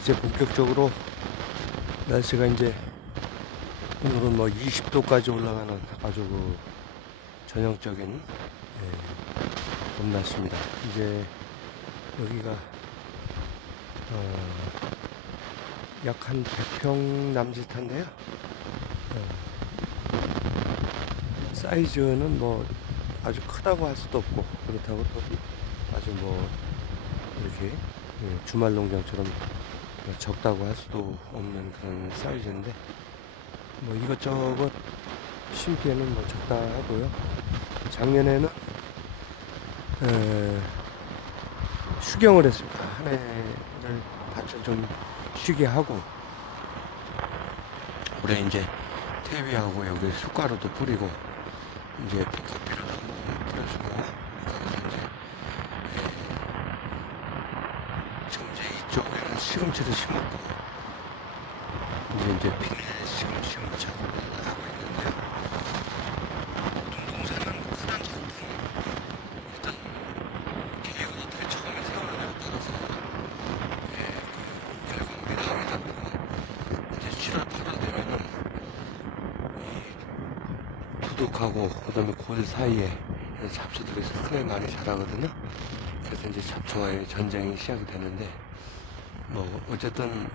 이제 본격적으로 날씨가 이제 오늘은 뭐 20도까지 올라가는 아주 그 전형적인 예, 봄 날씨입니다. 이제 여기가 어, 약한 100평 남짓한데요. 어, 사이즈는 뭐 아주 크다고 할 수도 없고 그렇다고 또 아주 뭐 이렇게 예, 주말 농장처럼 적다고 할 수도 없는 그런 사이즈인데 뭐 이것저것 심기에는 뭐 적당하고요. 작년에는 에, 수경을 했습니다. 한 해를 밭을 좀 쉬게 하고 올해 이제 퇴비하고 여기 숯가루도 뿌리고 이제 한번 뿌려주고 그래서 이제 예, 지금 이제 이쪽에는 시금치를 심었고 이제 이제 비닐 시금치를 작업을 하고 있는데요. 동사는 크단 작든 일단 계획을 어떻게 처음에 세우느냐에 따라서 예, 그 결국 미담이 잡고 이제 7월 8월 되면은 이 두둑하고 그다음에 골 사이에 잡초들이 상당히 많이 자라거든요. 그래서 이제 잡초와의 전쟁이 시작이 되는데 뭐 어쨌든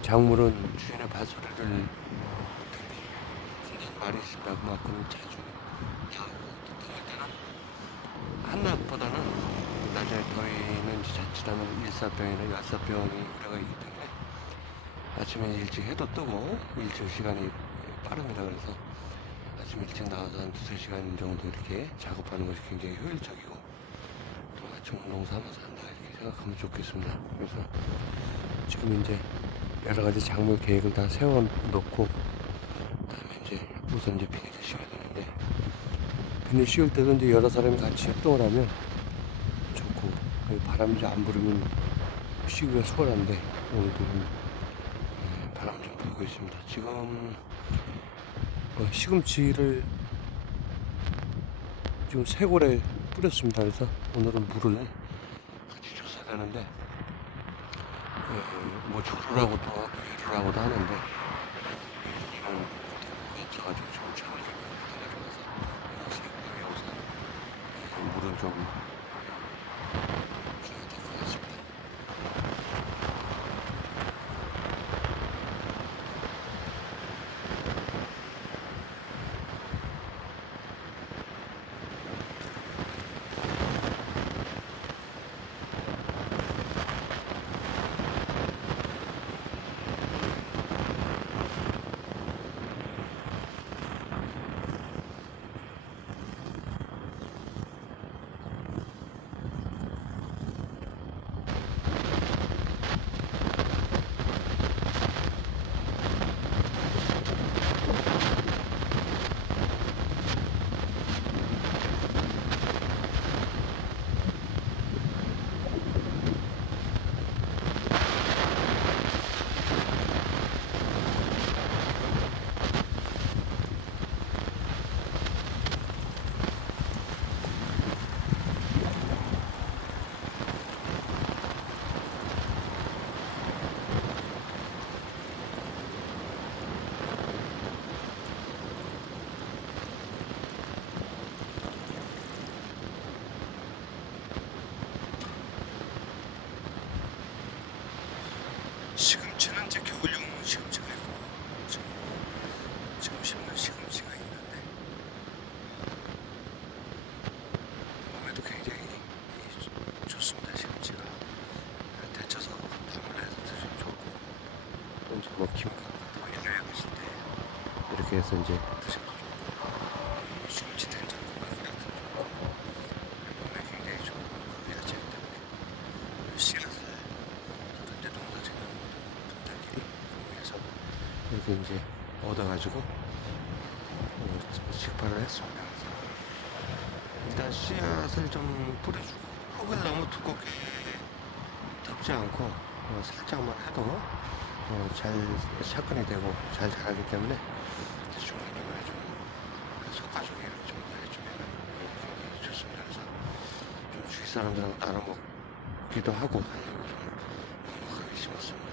작물은 주인의 굉장히 많이 있습니다. 그만큼 자주 한낮보다는 나중에 더위는 자칫하면 일사병이나 열사병이 우려가 있기 때문에 아침에 일찍 해도 뜨고 일찍 시간이 빠릅니다. 그래서 아침 일찍 나와서 한 두세 시간 정도 이렇게 작업하는 것이 굉장히 효율적이고 또 아침 농사하면서 한다 이렇게 생각하면 좋겠습니다. 그래서 지금 이제 여러 가지 작물 계획을 다 세워놓고 그다음에 이제 우선 이제 비닐을 씌워야 되는데 비닐 씌울 때도 이제 여러 사람이 같이 협동을 하면 좋고 그 바람이 좀안 불으면 씌우기가 수월한데 오늘도 좀, 예, 바람 좀 불고 있습니다. 지금 어, 시금치를 지금 쇄골에 뿌렸습니다. 그래서 오늘은 물을 되는데 예, 뭐 조르라고 또 하고 예루라고도 하는데 이는 없어가지고 지금 잠이 좀 쇄골에 우선 물을 좀 줘야 될 것 같습니다. 시금치는 이제 겨울용 시금치가 있고 지금, 지금 심는 시금치가 있는데 몸에도 굉장히 이- 좋습니다. 시금치가 데쳐서 나물 해서 드시면 좋고 또 이제 뭐 김밥 같은 거 여행 가실 때 이렇게 해서 이제 드셔도 좋고 시금치 된장국 같은 것도 좋고 몸에 굉장히 좋은 그 야채이기 때문에 씨앗을 그때 농사 짓는 분들끼리 모여서 이렇게 이제 얻어가지고 어, 식판을 했습니다. 일단 씨앗을 좀 뿌려주고 흙을 너무 두껍게 덮지 않고 어, 살짝만 해도 어, 잘 착근이 되고 잘 자라기 때문에 중간중간에 좀 섞어주고 이렇게 좀 해주면 좋습니다. 그래서 좀 주위 사람들하고 나눠 먹기도 하고 넉넉하게 심었습니다.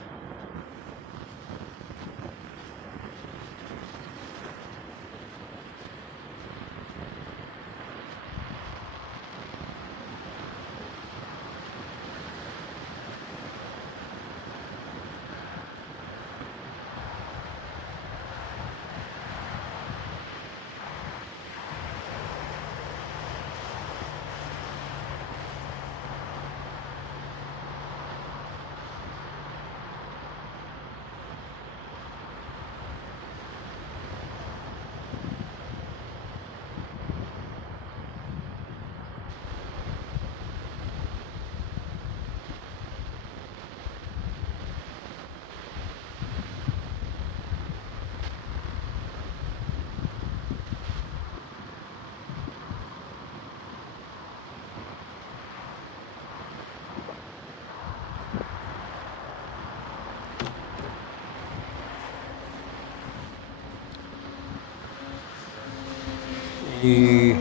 이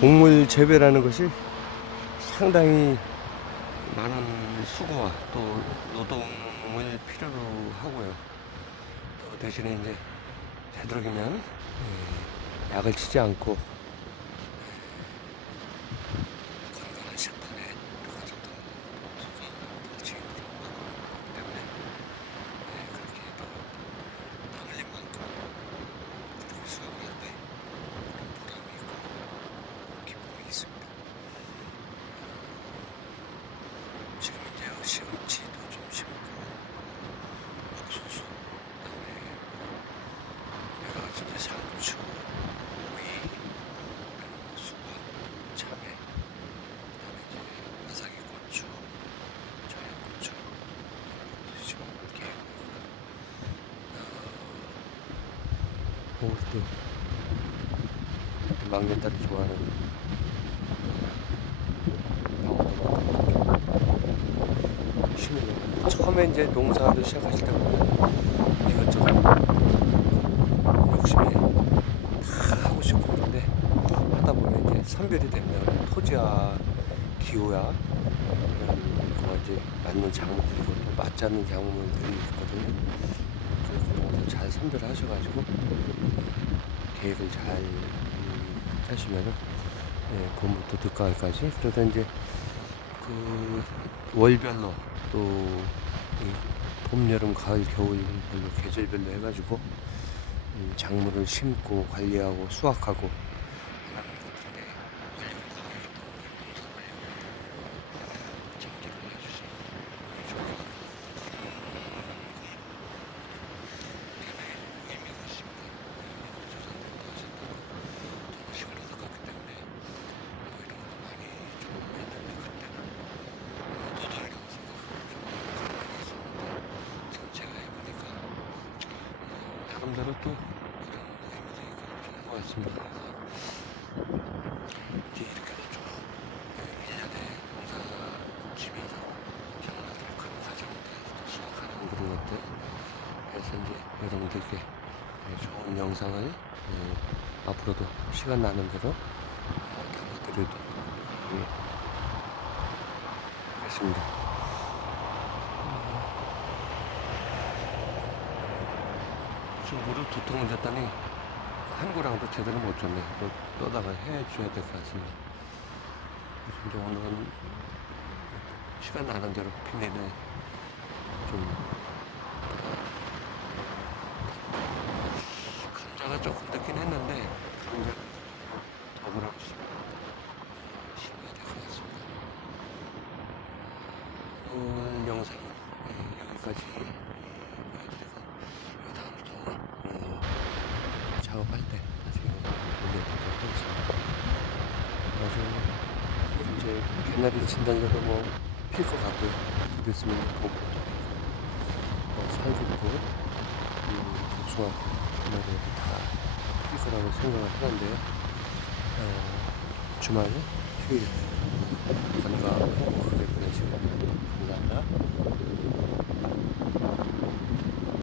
곡물 재배라는 것이 상당히 많은 수고와 또 노동을 필요로 하고요. 또 대신에 이제 되도록이면 예, 약을 치지 않고 예, 건강한 식단에 가졌던 소중한 지인으로 하기 때문에 예, 그렇게 또 땀 흘린 만큼 그렇게 수확을 할때 그런 보람이 있고 기쁨이 있습니다. 지금 이제 시금치도 좀 심고 옥수수 그다음에 여러 가지 이제 상추, 오이, 그다음에 수박, 참외, 그다음에 이제 화사기 고추, 청양고추 이것도 지금 계획이고요. 어, 또 막내딸이 좋아하는 방어도 심으려고 처음에 이제 농사를 시작하실 때 보면 이것저것 욕심이 다 하고 싶고 그런데 하다 보면 이제 선별이 되면 토지야 기후야 그런 거 이제 맞는 작물들이고 또 맞지 않는 작물들이 있거든요. 잘 선별하셔가지고 계획을 잘 음, 짜시면은 예, 봄부터 늦가을까지. 그러다 이제 그 월별로 또이 봄, 여름, 가을, 겨울별로 계절별로 해가지고 음, 작물을 심고 관리하고 수확하고 하는 것들에 원료가 나와 있기 때문에 농사 관리를 참기를 해주시면 좋을 것 같아요. 의미가 있습니다. 조상들도 하셨던 저는 시골에 살았기 때문에 뭐 이런 걸 많이 좀 했는데 그때는 뭐 도덕이라고 생각하고 좀 그런 게 있었는데 지금 제가 해보니까 뭐 나름대로 또 그런 의미도 있고 좋은 것 같습니다. 그래서 이제 이렇게 쭉 1년에 농사 지면서 작물들 큰 과정들 수확하는 그런 것들 그래서 이제 여러분들께 예, 좋은 영상을 음, 앞으로도 시간 나는 대로 어, 담아드리도록 예, 하겠습니다. 지금 무릎 두통을 졌더니 한 고랑도 제대로 못 줬네. 또 떠다가 해줘야 될 것 같습니다. 그래서 이제 오늘은 시간 나는 대로 비닐을 좀 감자가 조금 늦긴 했는데 감자 더불어 심어야 될 것 같습니다. 오늘 영상은 예, 여기까지 그리고 이 다음 또 음, 작업할 때 나중에 올려드리도록 하겠습니다. 아주 개나리 진달래도 뭐필 것 같고요. 그랬으면 봄도 어, 살구고 음, 복숭아 개나리도 다필 거라고 생각을 하는데요. 어, 주말 휴일 건강 행복하게 보내시길 바랍니다. 감사합니다.